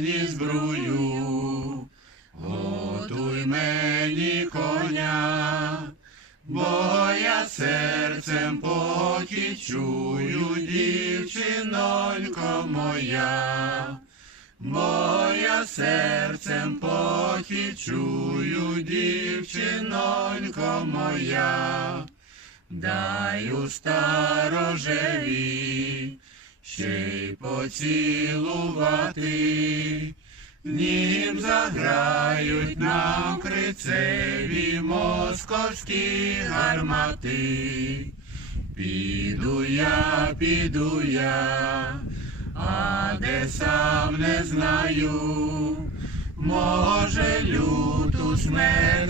мені збрую, готуй мені коня, бо я серцем похід чую, дівчинонько моя. Бо я серцем похід чую, дівчинонько моя, даю старожеві ще й поцілувати, Нім заграють на крицеві московські гармати. Піду я, піду я, а де сам не знаю, може люту смерть